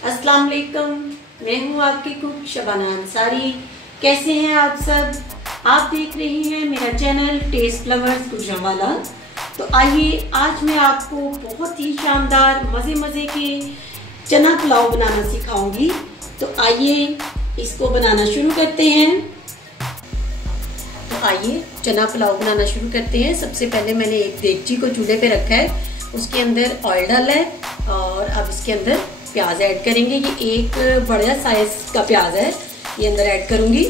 अस्सलाम वालेकुम, मैं हूँ आपकी कुक शबाना अंसारी। कैसे हैं आप सब? आप देख रही हैं मेरा चैनल टेस्ट लवर्स गुजरांवाला। तो आइए आज मैं आपको बहुत ही शानदार मज़े के चना पुलाव बनाना सिखाऊंगी। तो आइए इसको बनाना शुरू करते हैं। तो आइए चना पुलाव बनाना शुरू करते हैं। सबसे पहले मैंने एक देगची को चूल्हे पे रखा है, उसके अंदर ऑयल डाला है और अब इसके अंदर प्याज ऐड करेंगे। ये एक बड़ा साइज का प्याज है, ये अंदर ऐड करूँगी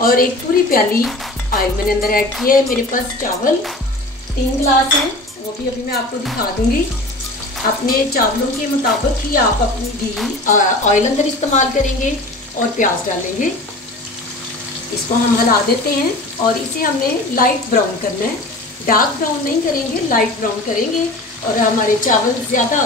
और एक पूरी प्याली ऑयल मैंने अंदर ऐड किया है। मेरे पास चावल 3 गिलास हैं, वो भी अभी मैं आपको दिखा दूँगी। अपने चावलों के मुताबिक ही आप अपनी घी ऑयल अंदर इस्तेमाल करेंगे और प्याज डालेंगे। इसको हम हिला देते हैं और इसे हमने लाइट ब्राउन करना है, डार्क ब्राउन नहीं करेंगे, लाइट ब्राउन करेंगे और हमारे चावल ज़्यादा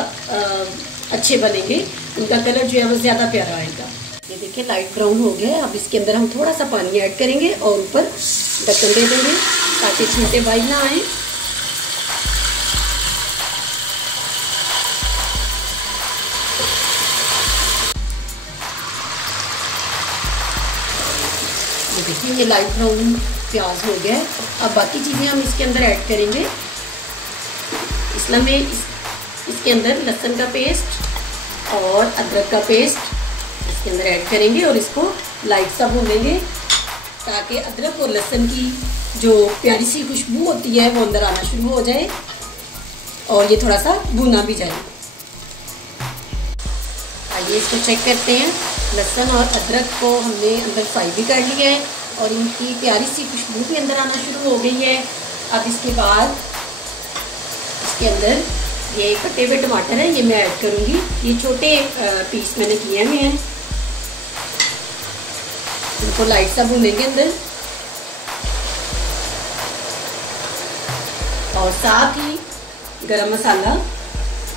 अच्छे बनेंगे, उनका कलर जो है वो ज़्यादा प्यारा आएगा। ये देखिए लाइट ब्राउन हो गया। अब इसके अंदर हम थोड़ा सा पानी ऐड करेंगे और ऊपर ढक्कन दे देंगे ताकि छींटे बाहर ना आए। ये देखिए ये लाइट ब्राउन प्याज हो गया है। अब बाकी चीज़ें हम इसके अंदर ऐड करेंगे। इसमें इसके अंदर लहसुन का पेस्ट और अदरक का पेस्ट इसके अंदर ऐड करेंगे और इसको लाइट सा भूनेंगे ताकि अदरक और लहसुन की जो प्यारी सी खुशबू होती है वो अंदर आना शुरू हो जाए और ये थोड़ा सा भुना भी जाए। आइए इसको चेक करते हैं। लहसुन और अदरक को हमने अंदर फ्राई भी कर लिया है और इनकी प्यारी सी खुशबू भी अंदर आना शुरू हो गई है। अब इसके बाद इसके अंदर ये कटे हुए टमाटर है, ये मैं ऐड करूँगी। ये छोटे पीस मैंने किए हुए हैं, इनको लाइट सा भूनेंगे अंदर और साथ ही गरम मसाला।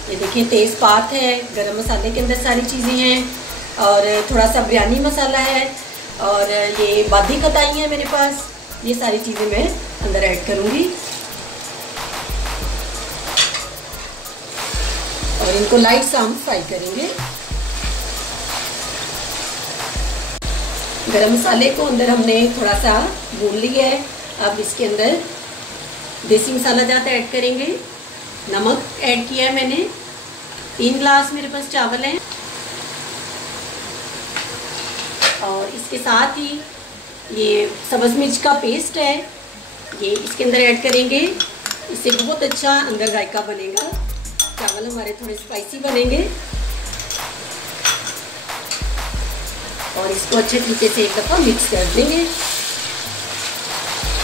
ये देखिए तेज़पात है, गरम मसाले के अंदर सारी चीज़ें हैं और थोड़ा सा बिरयानी मसाला है और ये बादी कताई है मेरे पास। ये सारी चीज़ें मैं अंदर ऐड करूँगी और इनको लाइट सा हम फ्राई करेंगे। गरम मसाले को अंदर हमने थोड़ा सा भून लिया है। अब इसके अंदर देसी मसाला ज़्यादा ऐड करेंगे। नमक ऐड किया है मैंने, 3 गिलास मेरे पास चावल हैं और इसके साथ ही ये सब्ज़ मिर्च का पेस्ट है, ये इसके अंदर ऐड करेंगे। इससे बहुत अच्छा अंदर जायका बनेगा, चावल हमारे थोड़े स्पाइसी बनेंगे और इसको अच्छे तरीके से एक दफ़ा मिक्स कर देंगे।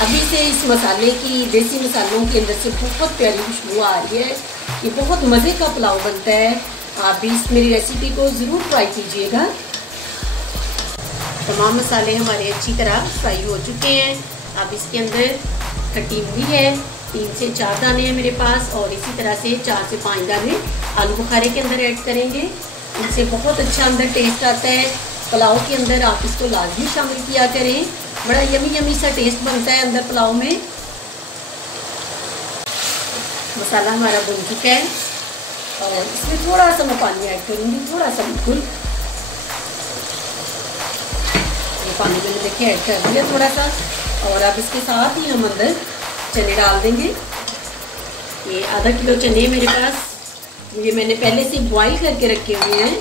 अभी से इस मसाले की, देसी मसालों के अंदर से बहुत प्यारी खुशबू आ रही है। ये बहुत मज़े का पुलाव बनता है। आप भी इस मेरी रेसिपी को ज़रूर ट्राई कीजिएगा। तमाम मसाले हमारे अच्छी तरह फ्राई हो चुके हैं। अब इसके अंदर कटी हुई है 3 से 4 दाने हैं मेरे पास और इसी तरह से 4 से 5 दाने आलू बुखारे के अंदर ऐड करेंगे। इनसे बहुत अच्छा अंदर टेस्ट आता है पुलाव के अंदर। आप इसको लाजमी शामिल किया करें, बड़ा यमी सा टेस्ट बनता है अंदर पुलाव में। मसाला हमारा बन चुका है और इसमें थोड़ा सा मैं पानी ऐड करूँगी, थोड़ा सा बिल्कुल। ये पानी मैंने देखिए ऐड कर दिया थोड़ा सा और अब इसके साथ ही हम अंदर चने डाल देंगे। ये आधा किलो चने मेरे पास, ये मैंने पहले से बॉईल करके रखे हुए हैं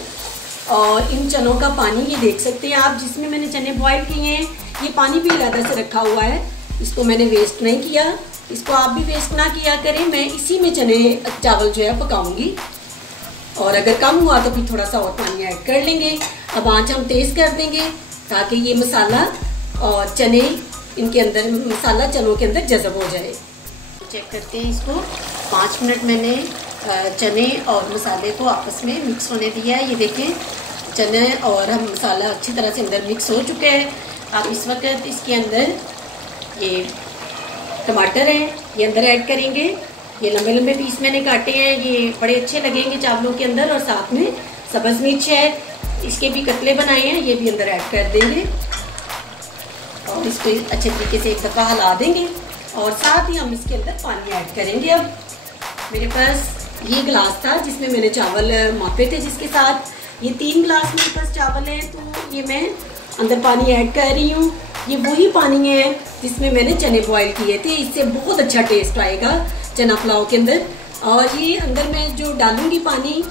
और इन चनों का पानी ये देख सकते हैं आप, जिसमें मैंने चने बॉईल किए हैं, ये पानी भी अलग से रखा हुआ है। इसको मैंने वेस्ट नहीं किया, इसको आप भी वेस्ट ना किया करें। मैं इसी में चने चावल जो है पकाऊंगी और अगर कम हुआ तो फिर थोड़ा सा और पानी ऐड कर लेंगे। अब आँच हम तेज़ कर देंगे ताकि ये मसाला और चने इनके अंदर, मसाला चनों के अंदर जज़ब हो जाए। चेक करते हैं इसको। 5 मिनट मैंने चने और मसाले को आपस में मिक्स होने दिया है। ये देखें चने और हम मसाला अच्छी तरह से अंदर मिक्स हो चुके हैं। आप इस वक्त इसके अंदर ये टमाटर हैं, ये अंदर ऐड करेंगे। ये लंबे लंबे पीस मैंने काटे हैं, ये बड़े अच्छे लगेंगे चावलों के अंदर। और साथ में सब्ज़ मिर्च है, इसके भी कतले बनाए हैं, ये भी अंदर ऐड कर देंगे और इसको अच्छे तरीके से एक दफ़ा हिला देंगे और साथ ही हम इसके अंदर पानी ऐड करेंगे। अब मेरे पास ये गिलास था जिसमें मैंने चावल मापे थे, जिसके साथ ये 3 गिलास मेरे पास चावल है, तो ये मैं अंदर पानी ऐड कर रही हूँ। ये वही पानी है जिसमें मैंने चने बॉईल किए थे, इससे बहुत अच्छा टेस्ट आएगा चना पुलाव के अंदर। और ये अंदर मैं जो डालूंगी पानी,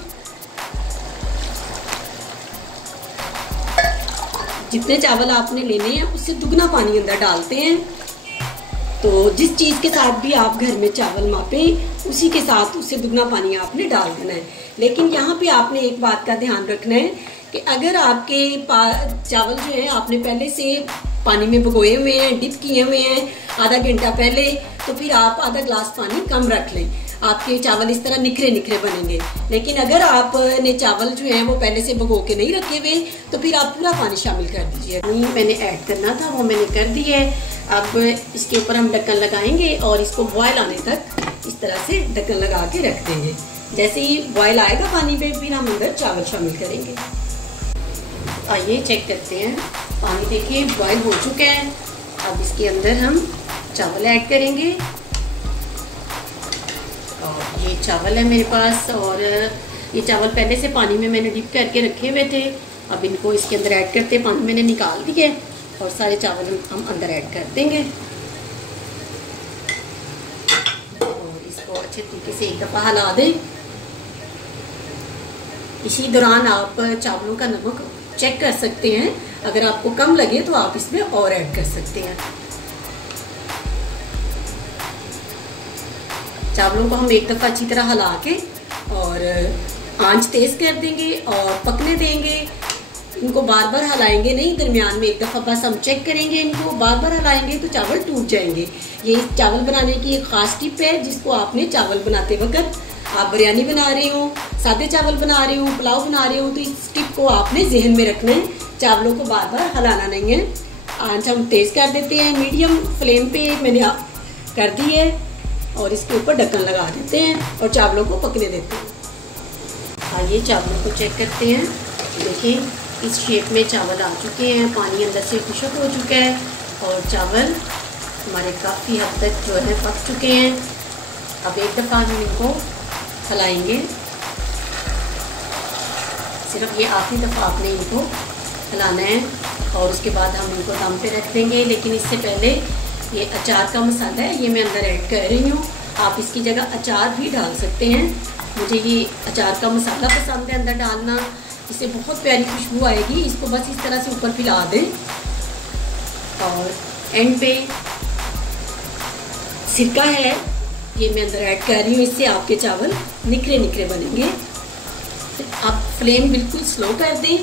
जितने चावल आपने लेने हैं उससे दुगना पानी अंदर डालते हैं। तो जिस चीज़ के साथ भी आप घर में चावल मापें, उसी के साथ उससे दुगना पानी आपने डाल देना है। लेकिन यहाँ पे आपने एक बात का ध्यान रखना है कि अगर आपके चावल जो है आपने पहले से पानी में भिगोए हुए हैं, डिप किए हुए हैं आधा घंटा पहले, तो फिर आप आधा ग्लास पानी कम रख लें, आपके चावल इस तरह निखरे निखरे बनेंगे। लेकिन अगर आपने चावल जो है वो पहले से भिगो के नहीं रखे हुए, तो फिर आप पूरा पानी शामिल कर दीजिए। पानी मैंने ऐड करना था वो मैंने कर दी है। अब इसके ऊपर हम ढक्कन लगाएंगे और इसको बॉयल आने तक इस तरह से ढक्कन लगा के रख देंगे। जैसे ही बॉयल आएगा पानी में, फिर हम अंदर चावल शामिल करेंगे। आइए चेक करते हैं, पानी देखिए बॉयल हो चुका है। अब इसके अंदर हम चावल ऐड करेंगे और ये चावल है मेरे पास, और ये चावल पहले से पानी में मैंने डिप करके रखे हुए थे। अब इनको इसके अंदर ऐड करते, पानी मैंने निकाल दिए और सारे चावल हम अंदर ऐड कर देंगे और इसको अच्छे तरीके से एक दफ़ा हिला दें। इसी दौरान आप चावलों का नमक चेक कर सकते हैं, अगर आपको कम लगे तो आप इसमें और ऐड कर सकते हैं। चावलों को हम एक दफ़ा अच्छी तरह हिला के और आंच तेज़ कर देंगे और पकने देंगे। इनको बार बार हिलाएंगे नहीं, दरमियान में एक दफ़ा बस हम चेक करेंगे। इनको बार बार हिलाएंगे तो चावल टूट जाएंगे। ये चावल बनाने की एक ख़ास टिप है जिसको आपने चावल बनाते वक्त, आप बिरयानी बना रहे हो, सादे चावल बना रहे हो, पुलाव बना रहे हो, तो इस टिप को आपने जहन में रखना है। चावलों को बार बार हिलाना नहीं है। आंच हम तेज़ कर देते हैं, मीडियम फ्लेम पे मैंने कर दी है और इसके ऊपर ढक्कन लगा देते हैं और चावलों को पकने देते हैं। आइए चावलों को चेक करते हैं। देखिए इस शेप में चावल आ चुके हैं, पानी अंदर से खुश्क हो चुका है और चावल हमारे काफ़ी हद तक जो है पक चुके हैं। अब एक दफ़ा हम इनको हिलाएंगे, सिर्फ ये आखिरी दफ़ा आपने इनको हिलाना है और उसके बाद हम इनको दम पे रख देंगे। लेकिन इससे पहले ये अचार का मसाला है, ये मैं अंदर ऐड कर रही हूँ। आप इसकी जगह अचार भी डाल सकते हैं। मुझे ये अचार का मसाला पसंद है अंदर डालना, इससे बहुत प्यारी खुशबू आएगी। इसको बस इस तरह से ऊपर फैला दें और एंड पे सिरका है, ये मैं अंदर ऐड कर रही हूँ। इससे आपके चावल निखरे निखरे बनेंगे। आप फ्लेम बिल्कुल स्लो कर दें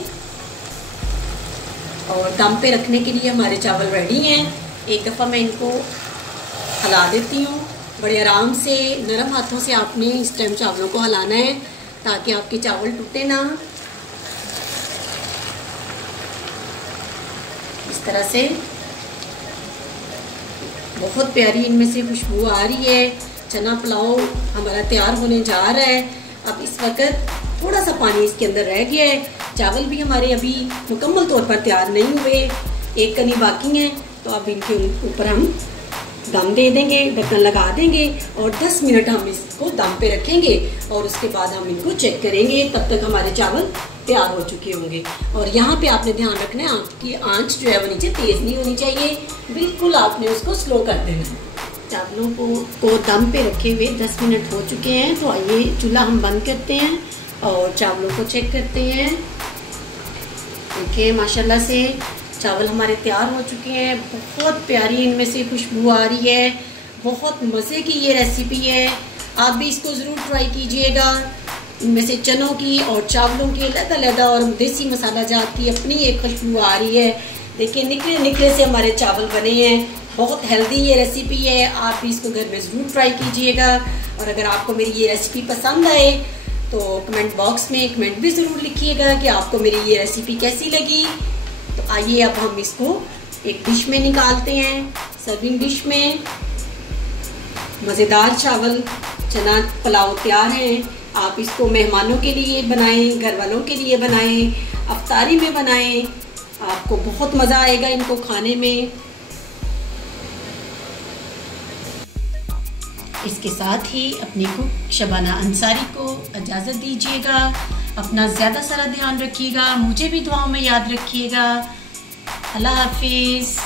और दम पे रखने के लिए हमारे चावल रेडी हैं। एक दफ़ा मैं इनको हिला देती हूँ, बड़े आराम से नरम हाथों से आपने इस टाइम चावलों को हिलाना है ताकि आपके चावल टूटे ना। इस तरह से बहुत प्यारी इनमें से खुशबू आ रही है। चना पुलाव हमारा तैयार होने जा रहा है। अब इस वक्त थोड़ा सा पानी इसके अंदर रह गया है। चावल भी हमारे अभी मुकम्मल तौर पर तैयार नहीं हुए, एक कनी बाकी है। तो अब इनके ऊपर हम दम दे देंगे, ढक्कन लगा देंगे और 10 मिनट हम इसको दम पे रखेंगे और उसके बाद हम इनको चेक करेंगे। तब तक हमारे चावल तैयार हो चुके होंगे। और यहाँ पे आपने ध्यान रखना है, आपकी आंच जो है वो नीचे तेज़ नहीं होनी चाहिए, बिल्कुल आपने उसको स्लो कर देना है। चावलों को दम पे रखे हुए 10 मिनट हो चुके हैं। तो आइए चूल्हा हम बंद करते हैं और चावलों को चेक करते हैं। देखिए माशाल्लाह से चावल हमारे तैयार हो चुके हैं। बहुत प्यारी इनमें से खुशबू आ रही है। बहुत मज़े की ये रेसिपी है, आप भी इसको ज़रूर ट्राई कीजिएगा। इनमें से चनों की और चावलों की अलग-अलग और देसी मसाला जात की अपनी एक खुशबू आ रही है। देखिए निकले निकले से हमारे चावल बने हैं। बहुत हेल्दी ये रेसिपी है, आप भी इसको घर में ज़रूर ट्राई कीजिएगा। और अगर आपको मेरी ये रेसिपी पसंद आए तो कमेंट बॉक्स में कमेंट भी ज़रूर लिखिएगा कि आपको मेरी ये रेसिपी कैसी लगी। तो आइए अब हम इसको एक डिश में निकालते हैं, सर्विंग डिश में। मज़ेदार चावल चना पुलाव तैयार है। आप इसको मेहमानों के लिए बनाएं, घर वालों के लिए बनाएं, अफ्तारी में बनाएं, आपको बहुत मज़ा आएगा इनको खाने में। इसके साथ ही अपनी कुक शबाना अंसारी को इजाज़त दीजिएगा। अपना ज़्यादा सारा ध्यान रखिएगा, मुझे भी दुआओं में याद रखिएगा। अल्लाह हाफिज़।